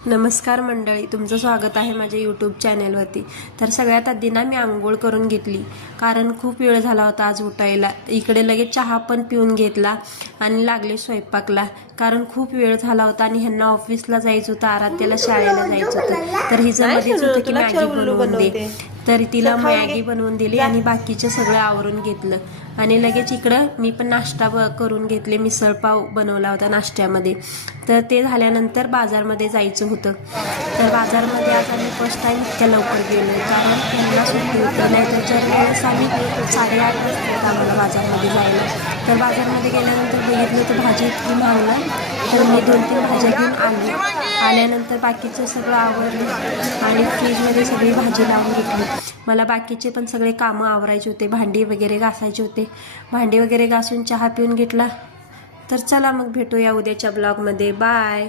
नमस्कार मंडळी, तुमचं स्वागत आहे माझ्या यूट्यूब चॅनेलवरती। तर सगळ्यात आधी ना मी आंघोळ करून घेतली, कारण खूप वेळ झाला होता आज उठायला। इकडे लगेच चहा पण पिऊन घेतला आणि लागले स्वयंपाकला, कारण खूप वेळ झाला होता आणि ह्यांना ऑफिसला जायचं होतं, आराध्याला शाळेला जायचं होतं। तर हिचं मध्येच होतं की मॅगी बनवून दे, तर तिला मॅगी बनवून दिली आणि बाकीचं सगळं आवरून घेतलं आणि लगेच इकडं मी पण नाश्ता करून घेतले। मिसळ पाव बनवला होता नाश्त्यामध्ये। तर ते झाल्यानंतर बाजारमध्ये जायचं होतं। तर बाजारमध्ये आज आम्ही फर्स्ट टाइम इतक्या लवकर गेलो, कारण त्यांना सुट्टी होतं, नाहीतर ज्या वेळेस आम्ही 8:30 वाजता आम्हाला बाजारमध्ये जायला। तर बाजारमध्ये गेल्यानंतर बघितलं तर भाजी इतकी महाग ना, तर मी 2-3 भाज्या घेऊन आली। आल्यानंतर बाकीचं सगळं आवरलं आणि फ्रीजमध्ये सगळी भाजी लावून घेतली। मला बाकीचे पण सगळे कामं आवरायचे होते, भांडी वगैरे घासायचे होते। भांडी वगैरे घासून चहा पिऊन घेतला। तर चला मग भेटूया उद्याच्या ब्लॉगमध्ये। बाय।